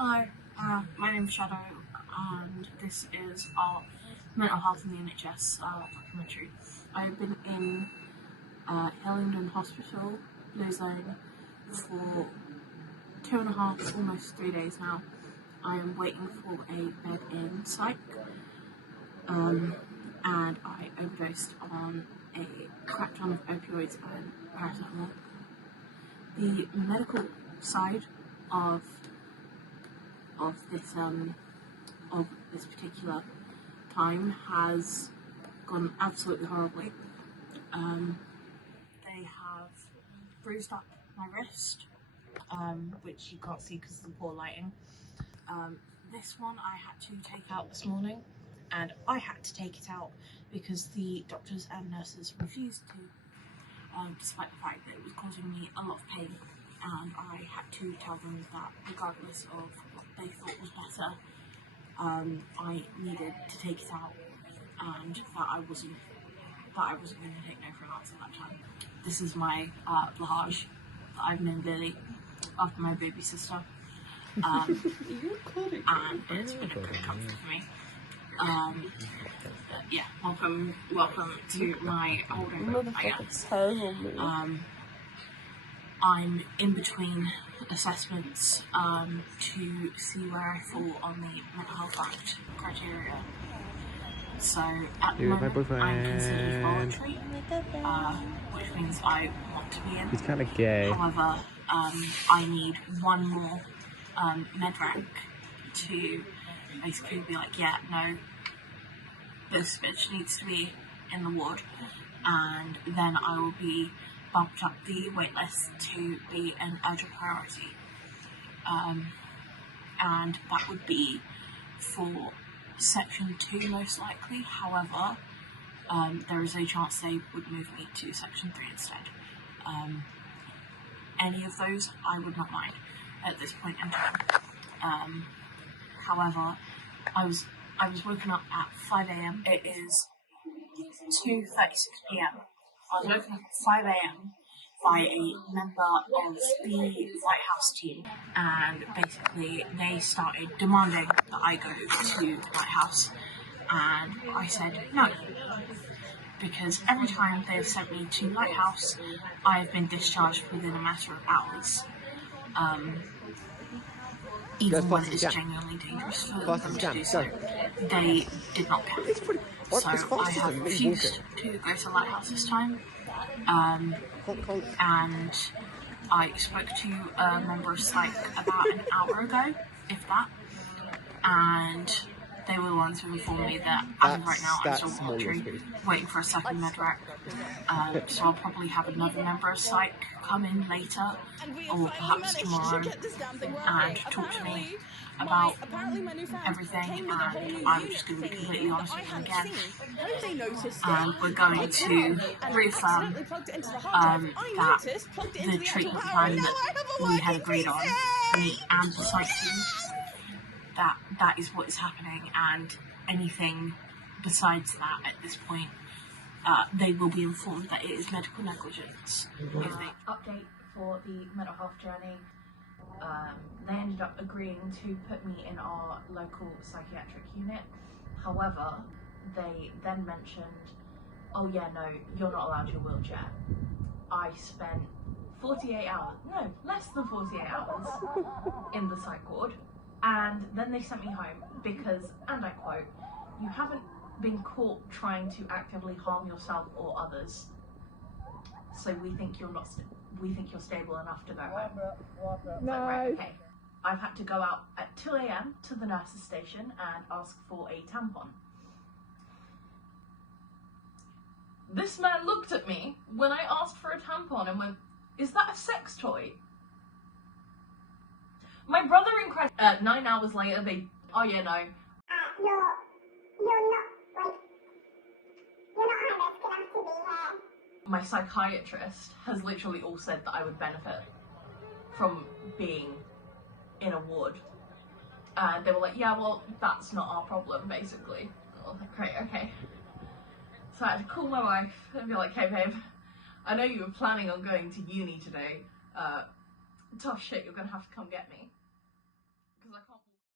Hello, my name's Shadow, and this is our mental health in the NHS documentary. I've been in Hillingdon Hospital, Blue Zone, for 2.5, almost 3 days now. I am waiting for a bed in psych, and I overdosed on a crap ton of opioids and paracetamol. The medical side of this particular time has gone absolutely horribly. They have bruised up my wrist, which you can't see because of the poor lighting. This one I had to take out this morning, and I had to take it out because the doctors and nurses refused to, despite the fact that it was causing me a lot of pain. And I had to tell them that regardless of what they thought was better, I needed to take it out, and that I wasn't going to take no for an answer that time. This is my Blahaj that I've named Lily after my baby sister, and it's been a great comfort for me. Yeah, welcome to my older, I guess. I'm in between assessments to see where I fall on the Mental Health Act criteria. So at the moment I'm considered voluntary, which means I want to be in. He's kind of gay. However, I need one more med rank to basically be like, yeah, no, this bitch needs to be in the ward, and then I will be bumped up the waitlist to be an urgent priority, and that would be for section 2 most likely. However, there is a chance they would move me to section 3 instead. Any of those I would not mind at this point in time. However, I was woken up at 5 AM. It is 2:36 PM. I was woken up at 5 AM by a member of the Lighthouse team, and basically they started demanding that I go to the Lighthouse, and I said no, because every time they've sent me to Lighthouse, I've been discharged within a matter of hours, even when it's genuinely dangerous for them to do so. They did not care. So I have refused to go to Lighthouse this time, and I spoke to a member of psych about an hour ago, if that, and they were the ones who informed me that as of right now I'm still voluntary, waiting for a second med rec, so I'll probably have another member of psych come in later, or perhaps tomorrow, and talk to me about everything, and I'm just going to be completely honest with them again, and we're going to reaffirm that the treatment plan that we had agreed on, me and the psych team, that is what is happening, and anything besides that at this point, they will be informed that it is medical negligence. Update for the mental health journey. They ended up agreeing to put me in our local psychiatric unit. However, they then mentioned, oh yeah, no, you're not allowed your wheelchair. I spent 48 hours, no, less than 48 hours in the psych ward, and then they sent me home because, and I quote, you haven't been caught trying to actively harm yourself or others, so we think you're stable enough to go home. No. Like, right, okay. I've had to go out at 2 AM to the nurse's station and ask for a tampon. This man looked at me when I asked for a tampon and went, is that a sex toy? My brother in Christ, 9 hours later, oh yeah, no. You're not honest enough to be here. My psychiatrist has literally all said that I would benefit from being in a ward. And they were like, yeah, well, that's not our problem, basically. I was like, great, okay. So I had to call my wife and be like, hey babe, I know you were planning on going to uni today. Tough shit, you're gonna have to come get me.